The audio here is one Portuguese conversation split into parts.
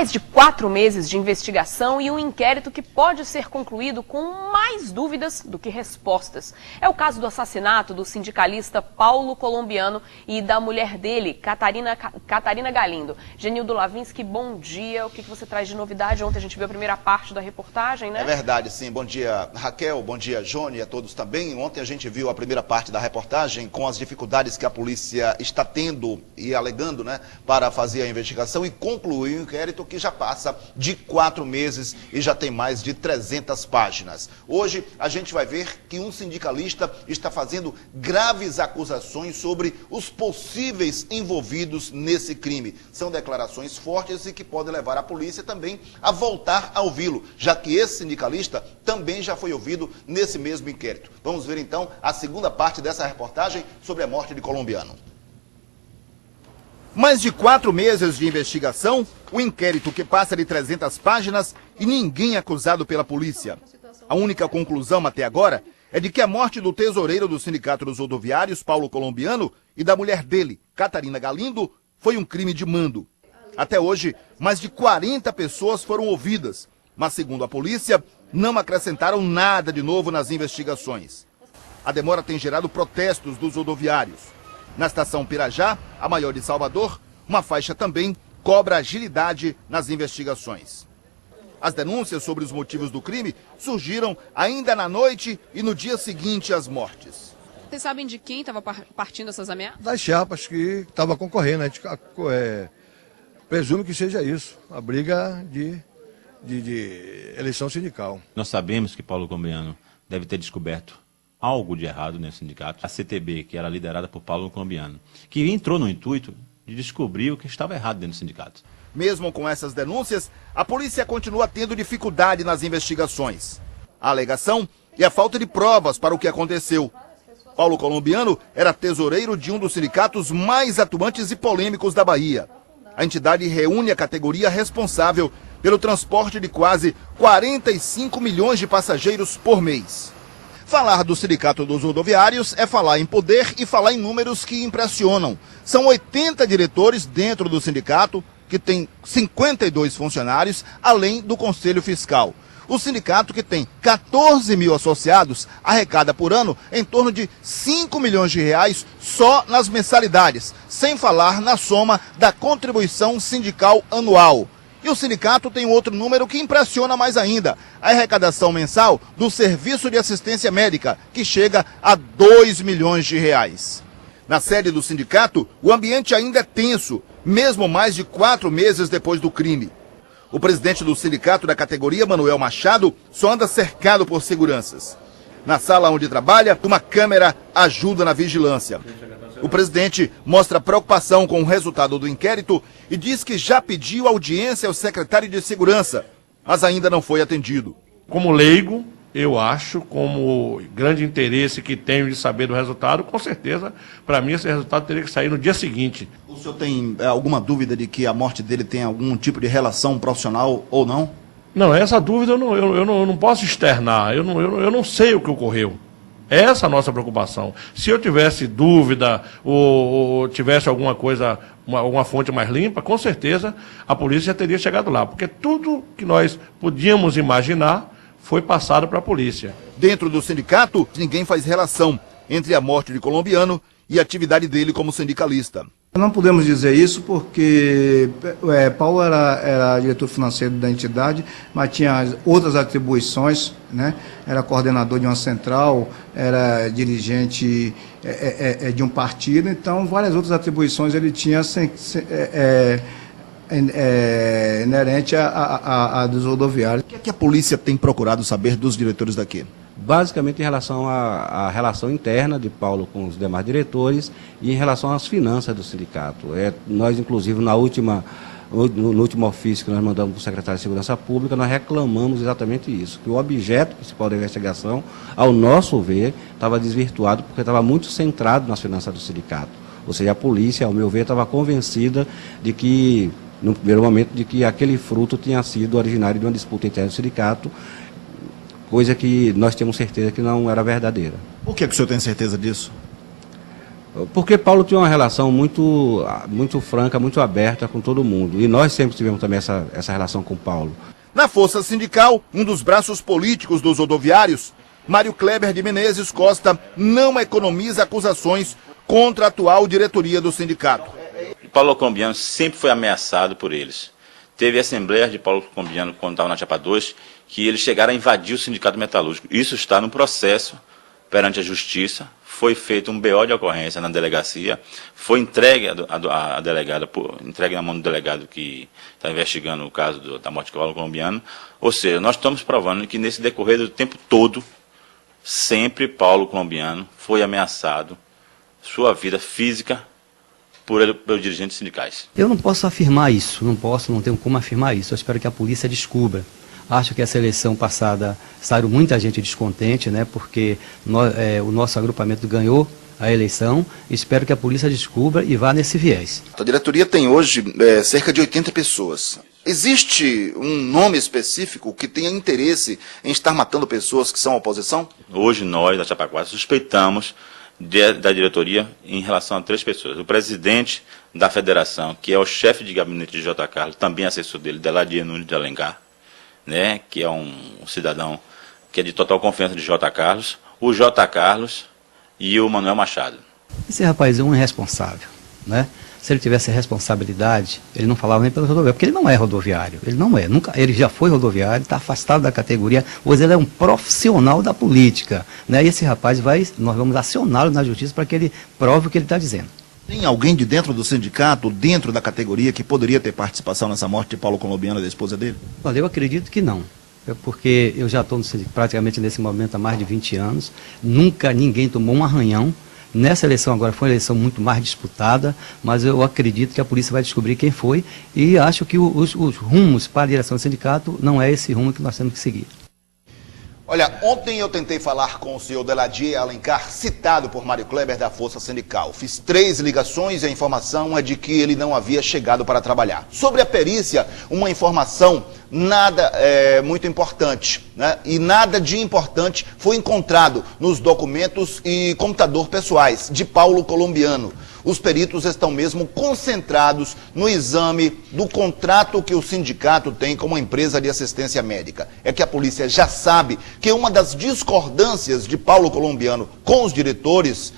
Mais de 4 meses de investigação e um inquérito que pode ser concluído com mais dúvidas do que respostas. É o caso do assassinato do sindicalista Paulo Colombiano e da mulher dele, Catarina Galindo. Genildo Lavinsky, bom dia. O que você traz de novidade? Ontem a gente viu a primeira parte da reportagem, né? É verdade, sim. Bom dia, Raquel. Bom dia, Jônia, e a todos também. Ontem a gente viu a primeira parte da reportagem com as dificuldades que a polícia está tendo e alegando, né, para fazer a investigação e concluir o inquérito que já passa de 4 meses e já tem mais de 300 páginas. Hoje a gente vai ver que um sindicalista está fazendo graves acusações sobre os possíveis envolvidos nesse crime. São declarações fortes e que podem levar a polícia também a voltar a ouvi-lo, já que esse sindicalista também já foi ouvido nesse mesmo inquérito. Vamos ver então a segunda parte dessa reportagem sobre a morte de Colombiano. Mais de 4 meses de investigação, o inquérito que passa de 300 páginas e ninguém acusado pela polícia. A única conclusão até agora é de que a morte do tesoureiro do Sindicato dos Rodoviários, Paulo Colombiano, e da mulher dele, Catarina Galindo, foi um crime de mando. Até hoje, mais de 40 pessoas foram ouvidas, mas segundo a polícia, não acrescentaram nada de novo nas investigações. A demora tem gerado protestos dos rodoviários. Na estação Pirajá, a maior de Salvador, uma faixa também cobra agilidade nas investigações. As denúncias sobre os motivos do crime surgiram ainda na noite e no dia seguinte às mortes. Vocês sabem de quem estava partindo essas ameaças? Das chapas que estava concorrendo. A gente presume que seja isso, a briga de eleição sindical. Nós sabemos que Paulo Colombiano deve ter descoberto algo de errado nesse sindicato. A CTB, que era liderada por Paulo Colombiano, que entrou no intuito de descobrir o que estava errado dentro do sindicato. Mesmo com essas denúncias, a polícia continua tendo dificuldade nas investigações. A alegação é a falta de provas para o que aconteceu. Paulo Colombiano era tesoureiro de um dos sindicatos mais atuantes e polêmicos da Bahia. A entidade reúne a categoria responsável pelo transporte de quase 45 milhões de passageiros por mês. Falar do Sindicato dos Rodoviários é falar em poder e falar em números que impressionam. São 80 diretores dentro do sindicato, que tem 52 funcionários, além do Conselho Fiscal. O sindicato, que tem 14 mil associados, arrecada por ano em torno de 5 milhões de reais só nas mensalidades, sem falar na soma da contribuição sindical anual. E o sindicato tem outro número que impressiona mais ainda: a arrecadação mensal do Serviço de Assistência Médica, que chega a 2 milhões de reais. Na sede do sindicato, o ambiente ainda é tenso, mesmo mais de 4 meses depois do crime. O presidente do sindicato da categoria, Manuel Machado, só anda cercado por seguranças. Na sala onde trabalha, uma câmera ajuda na vigilância. O presidente mostra preocupação com o resultado do inquérito e diz que já pediu audiência ao secretário de Segurança, mas ainda não foi atendido. Como leigo, eu acho, como grande interesse que tenho de saber do resultado, com certeza, para mim, esse resultado teria que sair no dia seguinte. O senhor tem alguma dúvida de que a morte dele tem algum tipo de relação profissional ou não? Não, essa dúvida eu não posso externar, eu não sei o que ocorreu. Essa é a nossa preocupação. Se eu tivesse dúvida ou tivesse alguma coisa, alguma fonte mais limpa, com certeza a polícia já teria chegado lá. Porque tudo que nós podíamos imaginar foi passado para a polícia. Dentro do sindicato, ninguém faz relação entre a morte de Colombiano e a atividade dele como sindicalista. Não podemos dizer isso porque Paulo era diretor financeiro da entidade, mas tinha outras atribuições, né? Era coordenador de uma central, era dirigente de um partido, então várias outras atribuições ele tinha inerente a dos rodoviários. O que é que a polícia tem procurado saber dos diretores daqui? Basicamente em relação à relação interna de Paulo com os demais diretores e em relação às finanças do sindicato. Nós, inclusive, no último ofício que nós mandamos para o secretário de Segurança Pública, nós reclamamos exatamente isso, que o objeto principal da investigação, ao nosso ver, estava desvirtuado porque estava muito centrado nas finanças do sindicato. Ou seja, a polícia, ao meu ver, estava convencida de que, no primeiro momento, de que aquele fruto tinha sido originário de uma disputa interna do sindicato, coisa que nós temos certeza que não era verdadeira. Por que o senhor tem certeza disso? Porque Paulo tinha uma relação muito franca, muito aberta com todo mundo. E nós sempre tivemos também essa relação com Paulo. Na Força Sindical, um dos braços políticos dos rodoviários, Mário Kleber de Menezes Costa não economiza acusações contra a atual diretoria do sindicato. Paulo Colombiano sempre foi ameaçado por eles. Teve assembleia de Paulo Colombiano, quando estava na Chapa 2, que eles chegaram a invadir o sindicato metalúrgico. Isso está no processo perante a justiça. Foi feito um BO de ocorrência na delegacia, foi entregue a delegada, entregue na mão do delegado que está investigando o caso da morte de Paulo Colombiano. Ou seja, nós estamos provando que nesse decorrer do tempo todo, sempre Paulo Colombiano foi ameaçado, sua vida física, pelos dirigentes sindicais. Eu não posso afirmar isso, não tenho como afirmar isso. Eu espero que a polícia descubra. Acho que essa eleição passada saiu muita gente descontente, né, porque o nosso agrupamento ganhou a eleição. Espero que a polícia descubra e vá nesse viés. A diretoria tem hoje cerca de 80 pessoas. Existe um nome específico que tenha interesse em estar matando pessoas que são oposição? Hoje nós, da Chapa 4, suspeitamos da diretoria em relação a 3 pessoas. O presidente da federação, que é o chefe de gabinete de J. Carlos, também assessor dele, Deladier Nunes de Alencar, né, que é um cidadão que é de total confiança de J. Carlos, o J. Carlos e o Manuel Machado. Esse rapaz é um irresponsável, né? Se ele tivesse responsabilidade, ele não falava nem pelo rodoviário, porque ele não é rodoviário, ele não é, ele já foi rodoviário, está afastado da categoria, hoje ele é um profissional da política, né? E esse rapaz nós vamos acioná-lo na justiça para que ele prove o que ele está dizendo. Tem alguém de dentro do sindicato, dentro da categoria, que poderia ter participação nessa morte de Paulo Colombiano e da esposa dele? Olha, eu acredito que não. Porque eu já estou praticamente nesse momento há mais de 20 anos, nunca ninguém tomou um arranhão. Nessa eleição agora foi uma eleição muito mais disputada, mas eu acredito que a polícia vai descobrir quem foi e acho que os rumos para a direção do sindicato não é esse rumo que nós temos que seguir. Olha, ontem eu tentei falar com o senhor Deladier Alencar, citado por Mário Kleber da Força Sindical. Fiz 3 ligações e a informação é de que ele não havia chegado para trabalhar. Sobre a perícia, uma informação nada muito importante, né? E nada de importante foi encontrado nos documentos e computador pessoais de Paulo Colombiano. Os peritos estão mesmo concentrados no exame do contrato que o sindicato tem com uma empresa de assistência médica. É que a polícia já sabe que uma das discordâncias de Paulo Colombiano com os diretores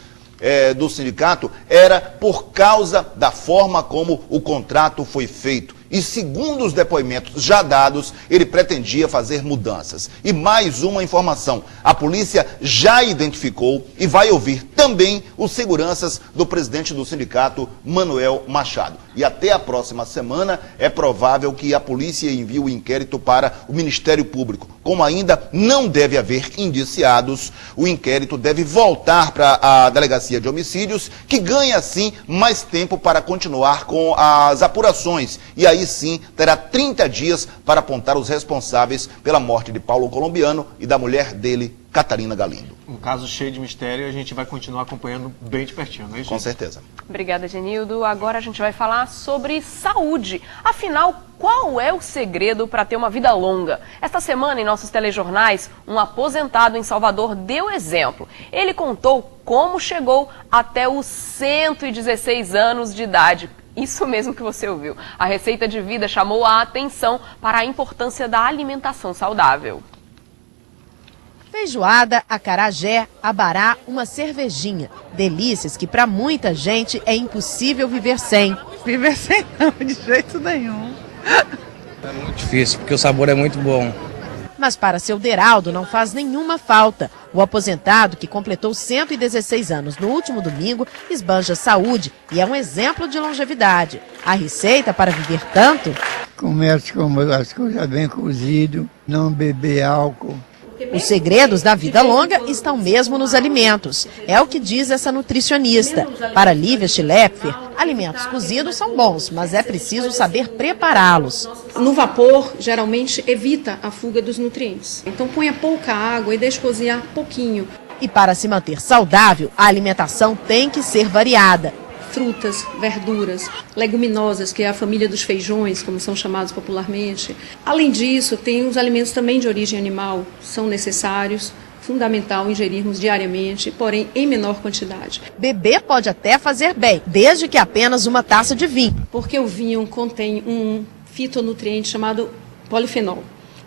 do sindicato era por causa da forma como o contrato foi feito. E segundo os depoimentos já dados, ele pretendia fazer mudanças. E mais uma informação, a polícia já identificou e vai ouvir também os seguranças do presidente do sindicato, Manuel Machado. E até a próxima semana é provável que a polícia envie o inquérito para o Ministério Público. Como ainda não deve haver indiciados, o inquérito deve voltar para a Delegacia de Homicídios, que ganha assim mais tempo para continuar com as apurações. E aí sim terá 30 dias para apontar os responsáveis pela morte de Paulo Colombiano e da mulher dele, Catarina Galindo. Um caso cheio de mistério e a gente vai continuar acompanhando bem de pertinho, não é isso? Com certeza. Obrigada, Genildo. Agora a gente vai falar sobre saúde. Afinal, qual é o segredo para ter uma vida longa? Esta semana, em nossos telejornais, um aposentado em Salvador deu exemplo. Ele contou como chegou até os 116 anos de idade. Isso mesmo que você ouviu. A Receita de Vida chamou a atenção para a importância da alimentação saudável. Feijoada, acarajé, abará, uma cervejinha. Delícias que para muita gente é impossível viver sem. Viver sem não, de jeito nenhum. É muito difícil, porque o sabor é muito bom. Mas para seu Deraldo não faz nenhuma falta. O aposentado, que completou 116 anos no último domingo, esbanja saúde e é um exemplo de longevidade. A receita para viver tanto? Comer as coisas bem cozidas, não beber álcool. Os segredos da vida longa estão mesmo nos alimentos. É o que diz essa nutricionista. Para Lívia Schlepfer, alimentos cozidos são bons, mas é preciso saber prepará-los. No vapor, geralmente, evita a fuga dos nutrientes. Então, ponha pouca água e deixe cozinhar pouquinho. E para se manter saudável, a alimentação tem que ser variada. Frutas, verduras, leguminosas, que é a família dos feijões, como são chamados popularmente. Além disso, tem os alimentos também de origem animal, são necessários, fundamental ingerirmos diariamente, porém em menor quantidade. Beber pode até fazer bem, desde que apenas uma taça de vinho. Porque o vinho contém um fitonutriente chamado polifenol.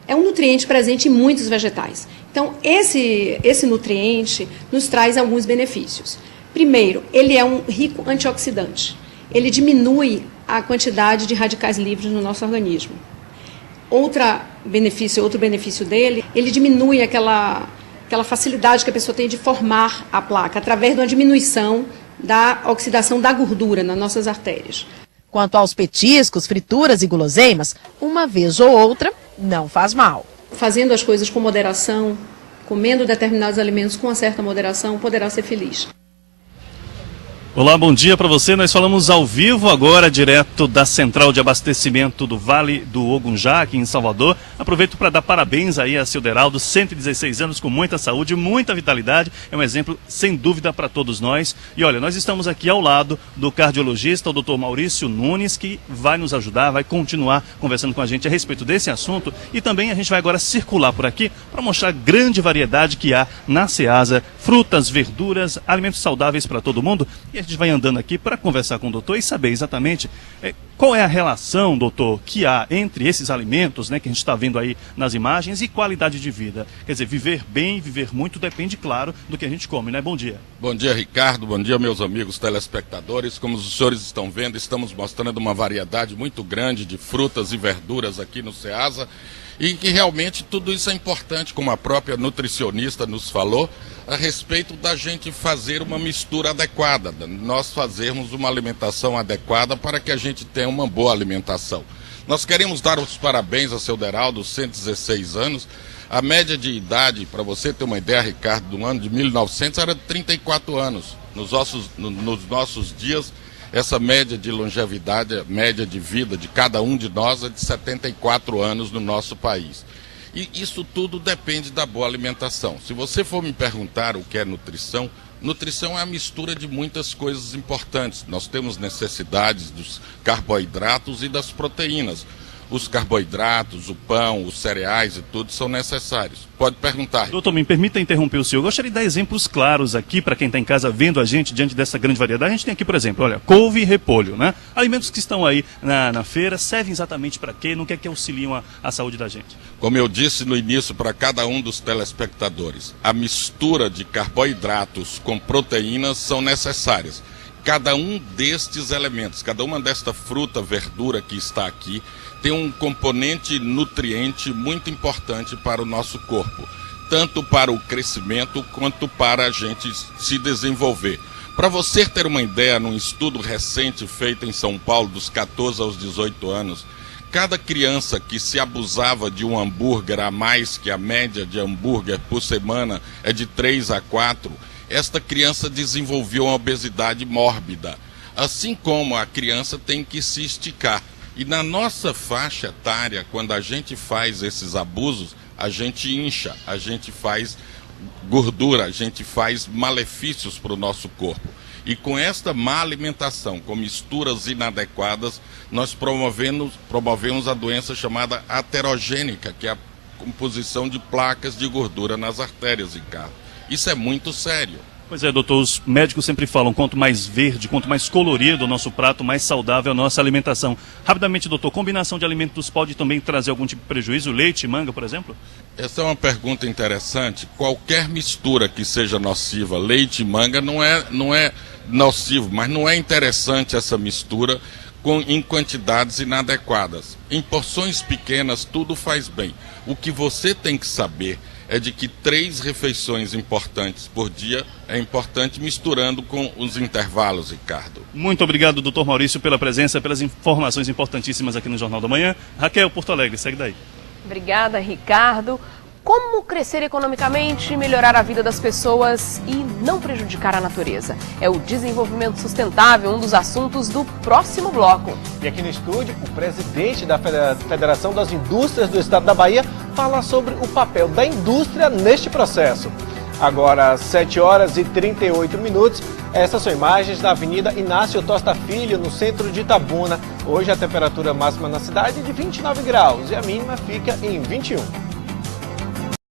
É um nutriente presente em muitos vegetais. Então, esse nutriente nos traz alguns benefícios. Primeiro, ele é um rico antioxidante. Ele diminui a quantidade de radicais livres no nosso organismo. Outro benefício dele, ele diminui aquela facilidade que a pessoa tem de formar a placa, através de uma diminuição da oxidação da gordura nas nossas artérias. Quanto aos petiscos, frituras e guloseimas, uma vez ou outra não faz mal. Fazendo as coisas com moderação, comendo determinados alimentos com uma certa moderação, poderá ser feliz. Olá, bom dia para você. Nós falamos ao vivo agora, direto da Central de Abastecimento do Vale do Ogunjá, aqui em Salvador. Aproveito para dar parabéns aí a seu Deraldo, 116 anos, com muita saúde, muita vitalidade. É um exemplo, sem dúvida, para todos nós. E olha, nós estamos aqui ao lado do cardiologista, o Dr. Maurício Nunes, que vai nos ajudar, vai continuar conversando com a gente a respeito desse assunto. E também a gente vai agora circular por aqui para mostrar a grande variedade que há na Ceasa, frutas, verduras, alimentos saudáveis para todo mundo. E a gente vai andando aqui para conversar com o doutor e saber exatamente qual é a relação, doutor, que há entre esses alimentos, né, que a gente está vendo aí nas imagens, e qualidade de vida. Quer dizer, viver bem, viver muito, depende, claro, do que a gente come, né? Bom dia. Bom dia, Ricardo. Bom dia, meus amigos telespectadores. Como os senhores estão vendo, estamos mostrando uma variedade muito grande de frutas e verduras aqui no Ceasa. E que realmente tudo isso é importante, como a própria nutricionista nos falou, a respeito da gente fazer uma mistura adequada, nós fazermos uma alimentação adequada para que a gente tenha uma boa alimentação. Nós queremos dar os parabéns ao seu Deraldo, 116 anos. A média de idade, para você ter uma ideia, Ricardo, do ano de 1900 era de 34 anos. Nos nossos dias, essa média de longevidade, média de vida de cada um de nós é de 74 anos no nosso país. E isso tudo depende da boa alimentação. Se você for me perguntar o que é nutrição, nutrição é a mistura de muitas coisas importantes. Nós temos necessidades dos carboidratos e das proteínas. Os carboidratos, o pão, os cereais e tudo são necessários. Pode perguntar. Doutor, me permita interromper o senhor. Eu gostaria de dar exemplos claros aqui para quem está em casa vendo a gente diante dessa grande variedade. A gente tem aqui, por exemplo, olha, couve e repolho, né? Alimentos que estão aí na feira, servem exatamente para quê? No que é que auxiliam a saúde da gente? Como eu disse no início para cada um dos telespectadores, a mistura de carboidratos com proteínas são necessárias. Cada um destes elementos, cada uma desta fruta, verdura que está aqui, tem um componente nutriente muito importante para o nosso corpo, tanto para o crescimento quanto para a gente se desenvolver. Para você ter uma ideia, num estudo recente feito em São Paulo, dos 14 aos 18 anos, cada criança que se abusava de um hambúrguer a mais, que a média de hambúrguer por semana é de 3 a 4, esta criança desenvolveu uma obesidade mórbida. Assim como a criança tem que se esticar. E na nossa faixa etária, quando a gente faz esses abusos, a gente incha, a gente faz gordura, a gente faz malefícios para o nosso corpo. E com esta má alimentação, com misturas inadequadas, nós promovemos a doença chamada aterogênica, que é a composição de placas de gordura nas artérias, Ricardo. Isso é muito sério. Pois é, doutor, os médicos sempre falam, quanto mais verde, quanto mais colorido o nosso prato, mais saudável a nossa alimentação. Rapidamente, doutor, combinação de alimentos pode também trazer algum tipo de prejuízo? Leite e manga, por exemplo? Essa é uma pergunta interessante. Qualquer mistura que seja nociva, leite e manga não é nocivo, mas não é interessante essa mistura em quantidades inadequadas. Em porções pequenas, tudo faz bem. O que você tem que saber é de que 3 refeições importantes por dia é importante, misturando com os intervalos, Ricardo. Muito obrigado, doutor Maurício, pela presença, pelas informações importantíssimas aqui no Jornal da Manhã. Raquel, Porto Alegre, segue daí. Obrigada, Ricardo. Como crescer economicamente, melhorar a vida das pessoas e não prejudicar a natureza? É o desenvolvimento sustentável, um dos assuntos do próximo bloco. E aqui no estúdio, o presidente da Federação das Indústrias do Estado da Bahia fala sobre o papel da indústria neste processo. Agora, às 7h38. Essas são imagens da Avenida Inácio Tosta Filho, no centro de Itabuna. Hoje a temperatura máxima na cidade é de 29 graus e a mínima fica em 21.